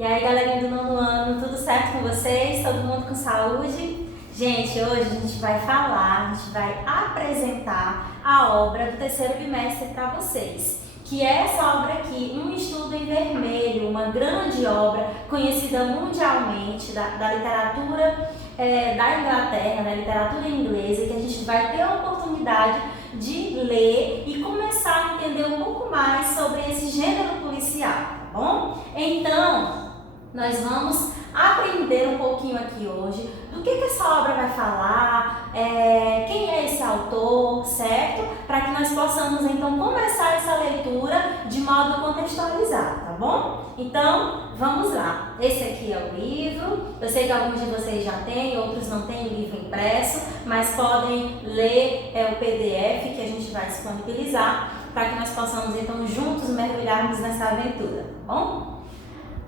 E aí, galerinha do nono ano, tudo certo com vocês? Todo mundo com saúde? Gente, hoje a gente vai falar, a gente vai apresentar a obra do terceiro bimestre para vocês, que é essa obra aqui, Um Estudo em Vermelho, uma grande obra conhecida mundialmente da literatura da Inglaterra, da literatura inglesa, que a gente vai ter a oportunidade de ler e começar a entender um pouco mais sobre esse gênero policial, tá bom? Então, nós vamos aprender um pouquinho aqui hoje do que essa obra vai falar, quem é esse autor, certo? Para que nós possamos então começar essa leitura de modo contextualizado, tá bom? Então, vamos lá. Esse aqui é o livro. Eu sei que alguns de vocês já têm, outros não têm o livro impresso, mas podem ler o PDF que a gente vai disponibilizar para que nós possamos então juntos mergulharmos nessa aventura, tá bom?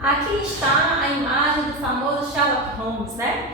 Aqui está a imagem do famoso Sherlock Holmes, né?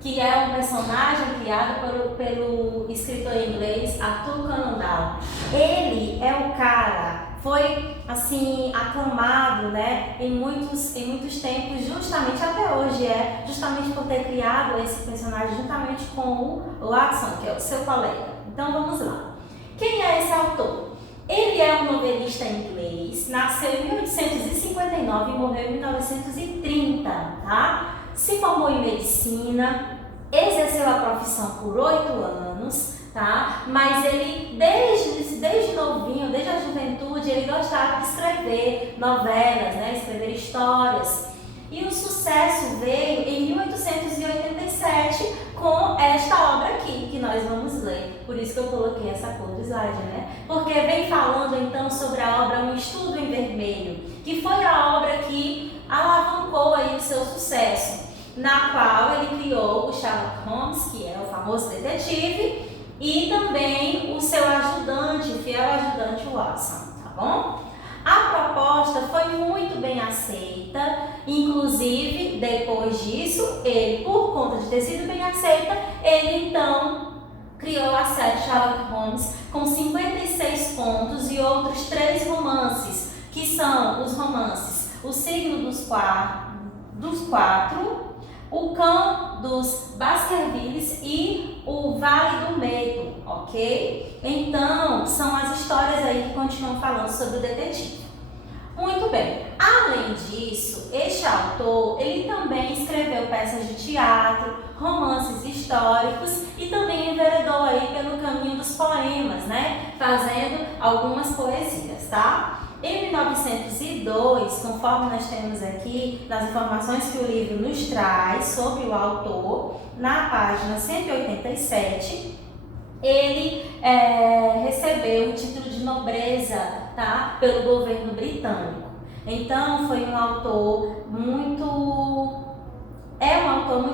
Que é um personagem criado pelo escritor inglês Arthur Conan Doyle. Ele é o cara, foi assim aclamado, né, em muitos tempos, justamente até hoje justamente por ter criado esse personagem juntamente com o Watson, que é o seu colega. Então vamos lá. Quem é esse autor? Ele é um novelista inglês, nasceu em 1859 e morreu em 1930, tá? Se formou em medicina, exerceu a profissão por 8 anos, tá? Mas ele, desde novinho, desde a juventude, ele gostava de escrever novelas, né? Escrever histórias. E o sucesso veio em 1887 com esta obra aqui, que nós vamos ler. Por isso que eu coloquei essa cor do slide, né? Porque vem falando então sobre a obra Um Estudo em Vermelho, que foi a obra que alavancou aí o seu sucesso, na qual ele criou o Sherlock Holmes, que é o famoso detetive, e também o seu ajudante, o fiel ajudante Watson, tá bom? A proposta foi muito bem aceita, inclusive depois disso, ele, por conta de ter sido bem aceita, ele então criou a série Sherlock Holmes com 56 contos e outros 3 romances, que são os romances O Signo dos Quatro, O Cão dos Baskervilles e O Vale do Medo, ok? Então, são as histórias aí que continuam falando sobre o detetive. Muito bem. Além disso, este autor, ele também escreveu peças de teatro, romances históricos e também enveredou aí pelo caminho dos poemas, né? Fazendo algumas poesias, tá? Em 1902, conforme nós temos aqui nas informações que o livro nos traz sobre o autor, na página 187, ele recebeu o título de nobreza, tá, pelo governo britânico. Então, foi um autor muito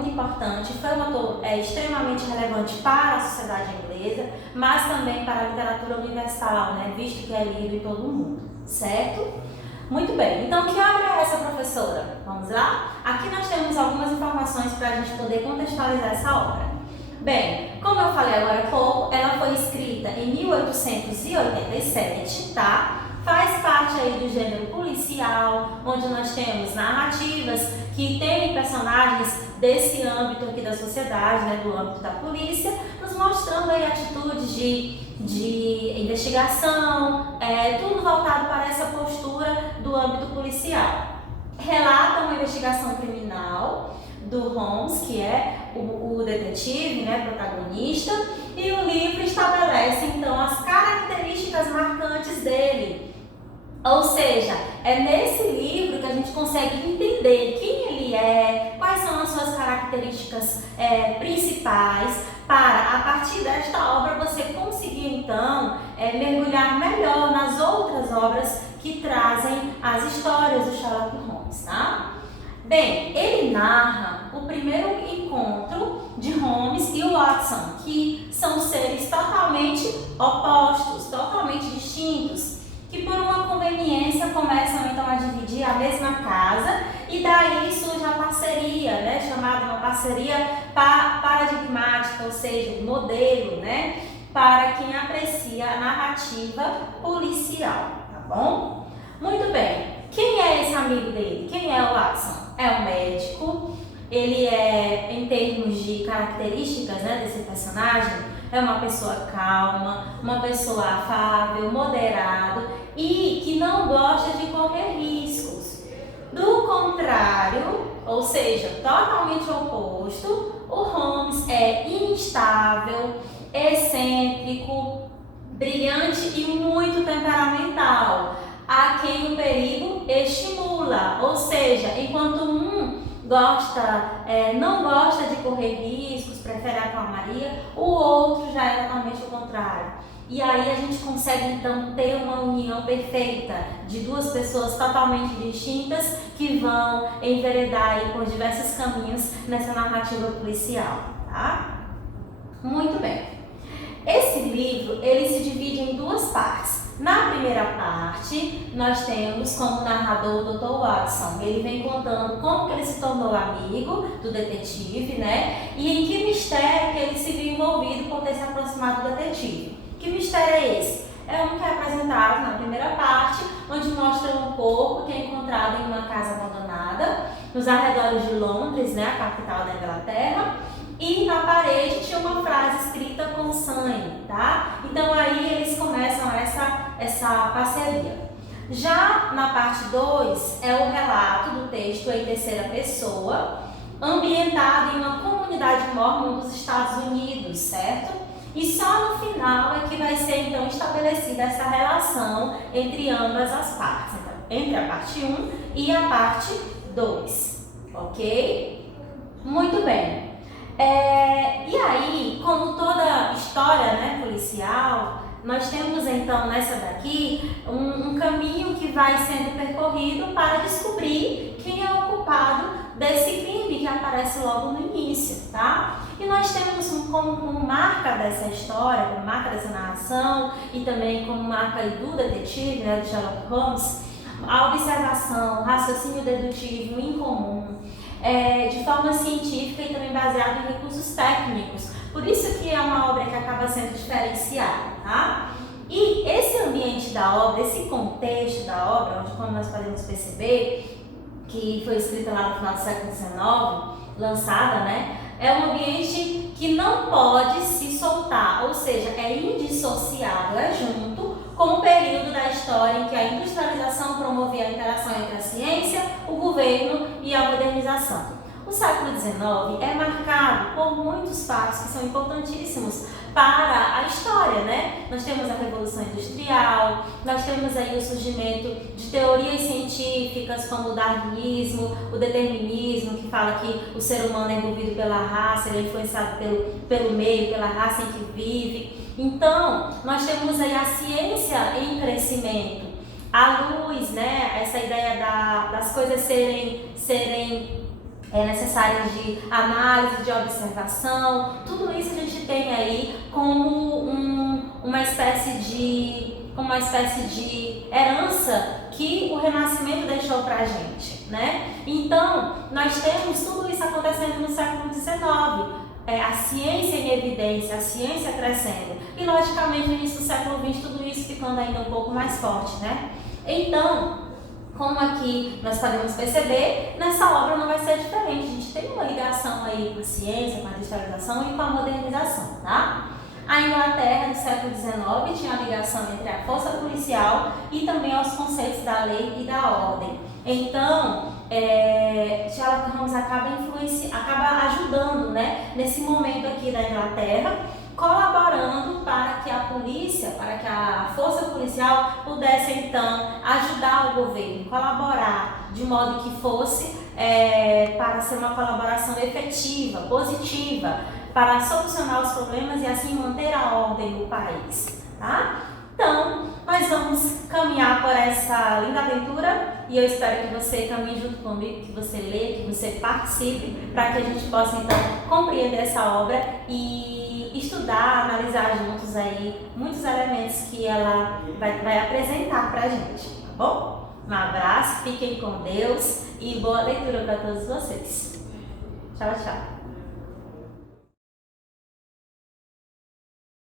importante, foi um autor extremamente relevante para a sociedade inglesa, mas também para a literatura universal, né, visto que é lido em todo o mundo, certo? Muito bem, então que obra é essa, professora? Vamos lá? Aqui nós temos algumas informações para a gente poder contextualizar essa obra. Bem, como eu falei agora há pouco, ela foi escrita em 1887, tá? Faz parte aí do gênero policial, onde nós temos narrativas que têm personagens desse âmbito aqui da sociedade, né, do âmbito da polícia, nos mostrando aí atitudes de investigação, tudo voltado para essa postura do âmbito policial. Relata uma investigação criminal do Holmes, que é o detetive, né, protagonista, e o livro estabelece então as características marcantes dele. Ou seja, é nesse livro que a gente consegue entender quem ele é, quais são as suas características principais, para, a partir desta obra, você conseguir então mergulhar melhor nas outras obras que trazem as histórias do Sherlock Holmes, tá? Bem, ele narra o primeiro encontro de Holmes e Watson, que são seres totalmente opostos, totalmente distintos, que por uma conveniência começam então a dividir a mesma casa e daí surge a parceria, né, chamada uma parceria paradigmática, ou seja, um modelo, né, para quem aprecia a narrativa policial, tá bom? Muito bem. Quem é esse amigo dele? Quem é o Watson? É um médico. Ele é, em termos de características, né, desse personagem, é uma pessoa calma, uma pessoa afável, moderado e que não gosta de correr riscos. Do contrário, ou seja, totalmente oposto, o Holmes é instável, excêntrico, brilhante e muito temperamental, a quem o perigo estimula, ou seja, enquanto não gosta de correr riscos, prefere a calmaria, o outro já é totalmente o contrário. E aí a gente consegue então ter uma união perfeita de duas pessoas totalmente distintas que vão enveredar aí por diversos caminhos nessa narrativa policial, tá? Muito bem. Esse livro, ele se divide em duas partes. Na primeira parte, nós temos como narrador o Dr. Watson. Ele vem contando como que ele se tornou amigo do detetive, né? E em que mistério que ele se viu envolvido por ter se aproximado do detetive. Que mistério é esse? É um que é apresentado na primeira parte, onde mostra um corpo que é encontrado em uma casa abandonada, nos arredores de Londres, né, a capital da Inglaterra, e na parede tinha uma frase escrita com sangue, tá? Então aí eles começam essa parceria. Já na parte 2 é o relato do texto em terceira pessoa, ambientado em uma comunidade mórmon dos Estados Unidos, certo? E só no final é que vai ser então estabelecida essa relação entre ambas as partes, então, entre a parte 1 e a parte 2, ok? Muito bem. E aí, como toda história, né, policial, nós temos então nessa daqui um caminho que vai sendo percorrido para descobrir quem é o culpado desse crime que aparece logo no início, tá? E nós temos como marca dessa história, como marca dessa narração e também como marca do detetive, né, do Sherlock Holmes, a observação, raciocínio dedutivo incomum, de forma científica e também baseado em recursos técnicos. Por isso que é uma obra que acaba sendo diferenciada, tá? E esse ambiente da obra, esse contexto da obra, onde como nós podemos perceber que foi escrita lá no final do século XIX, lançada, né? É um ambiente que não pode se soltar, ou seja, é indissociável, é junto com o período da história em que a industrialização promovia a interação entre a ciência, o governo e a modernização. O século XIX é marcado por muitos fatos que são importantíssimos para a história, né? Nós temos a Revolução Industrial, nós temos aí o surgimento de teorias científicas como o darwinismo, o determinismo, que fala que o ser humano é envolvido pela raça, ele é influenciado pelo meio, pela raça em que vive. Então, nós temos aí a ciência em crescimento, a luz, né? Essa ideia das coisas serem necessárias de análise, de observação, tudo isso a gente tem aí como uma espécie de herança que o Renascimento deixou pra gente, né? Então, nós temos tudo isso acontecendo no século XIX, a ciência em evidência, a ciência crescendo, e logicamente no início do século XX tudo isso ficando ainda um pouco mais forte, né? Então, como aqui nós podemos perceber, nessa obra não vai ser diferente. A gente tem uma ligação aí com a ciência, com a industrialização e com a modernização, tá? A Inglaterra do século XIX tinha a ligação entre a força policial e também aos conceitos da lei e da ordem. Então, Sherlock Holmes acaba ajudando, né, nesse momento aqui da Inglaterra, colaborando para que a polícia, para que a força policial pudesse então ajudar o governo, colaborar de modo que fosse para ser uma colaboração efetiva, positiva, para solucionar os problemas e assim manter a ordem no país, tá? Então, nós vamos caminhar por essa linda aventura e eu espero que você caminhe junto comigo, que você leia, que você participe, para que a gente possa então compreender essa obra e estudar, analisar juntos aí muitos elementos que ela vai apresentar pra gente, tá bom? Um abraço, fiquem com Deus e boa leitura para todos vocês. Tchau, tchau.